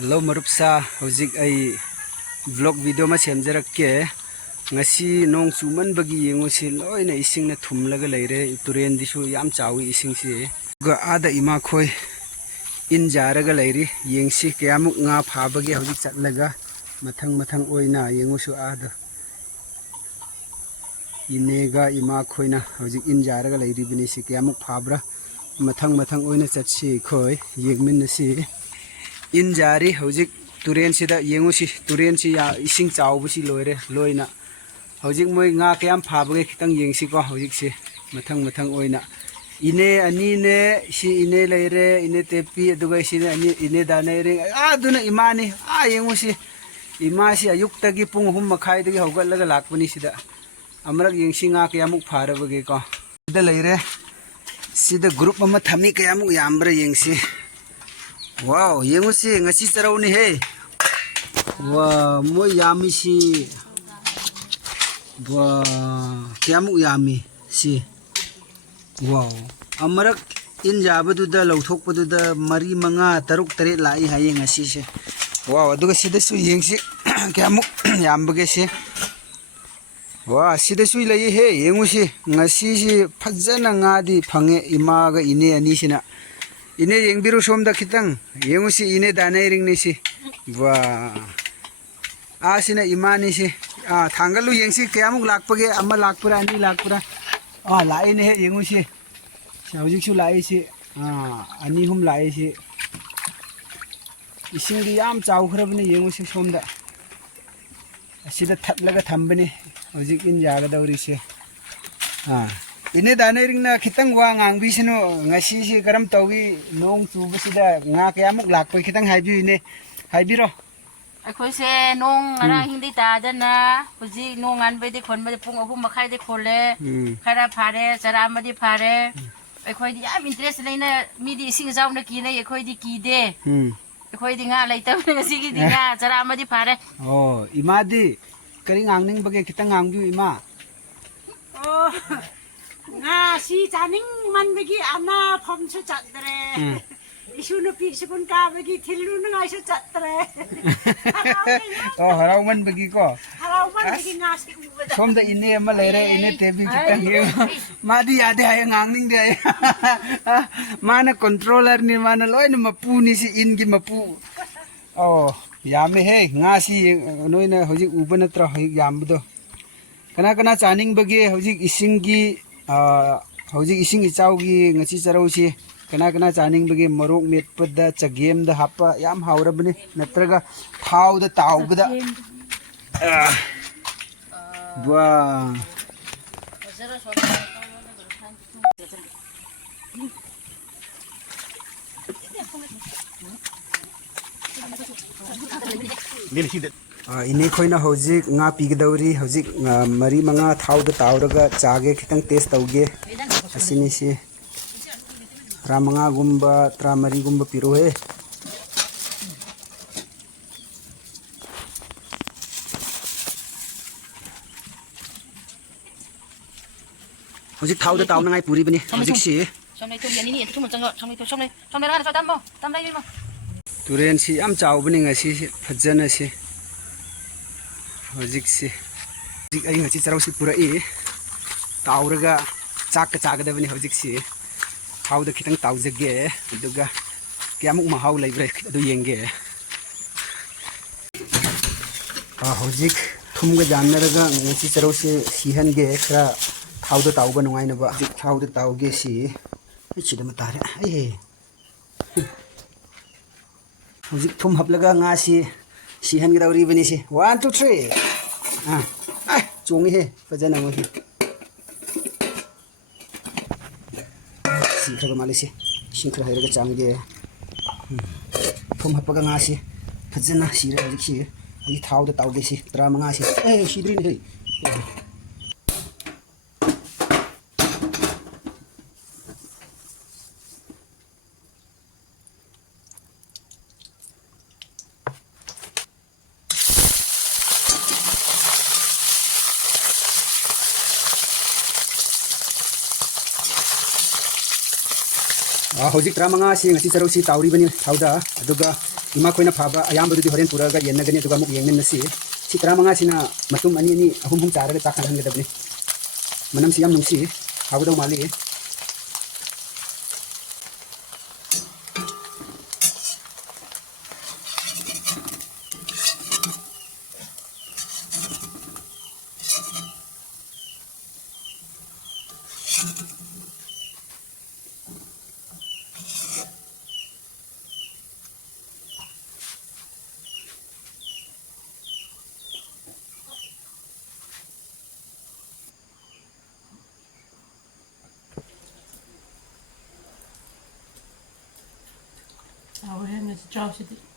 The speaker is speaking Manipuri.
Hello marupsa hojik ai vlog video ma semjarakke ngasi nong chuman bagi yengusi loina isingna thumlaga leire turen disu yam chawi isingsi ga ada ima khoi in jaraga leiri yengsi kyamuk nga phabagi hojik chatlaga mathang oina yengusu ada inega ima khoina hojik in jaraga leiri bini si kyamuk phabra mathang oina chatsi khoi yegmin si in jari hojik turen sida yengusi turen si ya ising chawbusi loire loina hojik moi nga kyam phabage khitang yengsi ko hojik si mathang oina ine ani ne si ine leire ine tepi aduga si ani ine danere aduna imani yengusi imasi ayuktagi pung 3 makhai dagi hogalaga lakpani sida amrak yengsi nga kyamuk pharabage ko sida leire sida group ama thami kyamuk yambra yengsi. Wow, yengusi ngasi charaw ni he. Wow, mo yummy si. Wow, kyamuk yummy si. Wow, amarak in jabaduda lauthokpaduda mari manga taruk tare lai haye ngasi se. Wow, aduga sida su yengsi kyamuk yambage se. Wow, sida su lai he yengusi ngasi si phajana ngadi phange imaga ine ani sina. Ini yang biru somda kitang, yang usi ini dana ring nisi, wah, asina imani si, tanggal lu yang si kayak lakpage, amma lakpura ani lakpura, lain he yang usi, saujik su lain si, ani hum lain si, ising di am jauh kerap ni yang usi somda, sida that laga thambeni, saujik in jaga dauri si, ini dana ring na kitang wa ngang bisino ngasi si karam tawi nong chuba sida nga kyamuk lakpoi kitang haibi ne haibiro akhoi se nong ara hindi ta dana huji nong an be de khon ba pung 3 makhai de khole khara phare chara ma di phare akhoi di am interest leina mi di sing jaw na ki nei akhoi di ki de akhoi di nga lai ta ngasi ki di nga chara ma di phare ima di kari ngang ning bage kitang ngang bi ima nga si chaning man bagi ama phom chu chattre isu no pi sikun ka bagi thilu na isu chattre harau man bagi ko harau man bagi nga si ubada somda ine ama leire ine tebi kitang he madi ade ay ngang ning de mana controller ni mana loina mapu ni si in gi mapu yame he nga si noina hojik ubana tra hojik yamdo kana chaning bagi hojik ising gi hojik ising ichaugi ngasi charausi kana chaning bagi morok metpada chagem da hapa yam haurabni natraga thau da taubda wa ini khoina hojik nga pigdauri hojik mari manga thau da tauraga chage khitang test tauge asini si ramanga gumba tramari gumba piro he hojik thau da tauna ngai puri bani hojik si somnai tum yani ni tum chang somnai tum somnai ra sa tam mo tam lai mo turen si am chau bani ngasi phajana si hojik si hojik ai ngasi charau si pura tauraga chak da bani hojik si thau da khitang tau jage aduga kyamuk mahau leibre adu yenge hojik thumga jannaraga ngasi charau si sihan ge khra thau da tau ba nungai na ba thau da tau ge si chida matare hojik thum haplaga nga si sihan ge dauri bani si 1 2 3 chungi he fajana mo hi sinkhra mali si sinkhra heraga chamge thum hapaga nga si fajana sira hojik si ai thau da tau ge si 35 si sidri ni he hojik tramanga si ngasi charau si tauri bani thauda aduga इमा खोइना फाबा अयाम बदुदी होरेन पुरागा येनगनी दुगा मुक येंगन नसी सी तरा मंगा सिना मटुम अनि अनि अहुम हुम चारगा चाखन हंगदबनी मनम सियाम नुसी हागदो माली Our hand is Josh.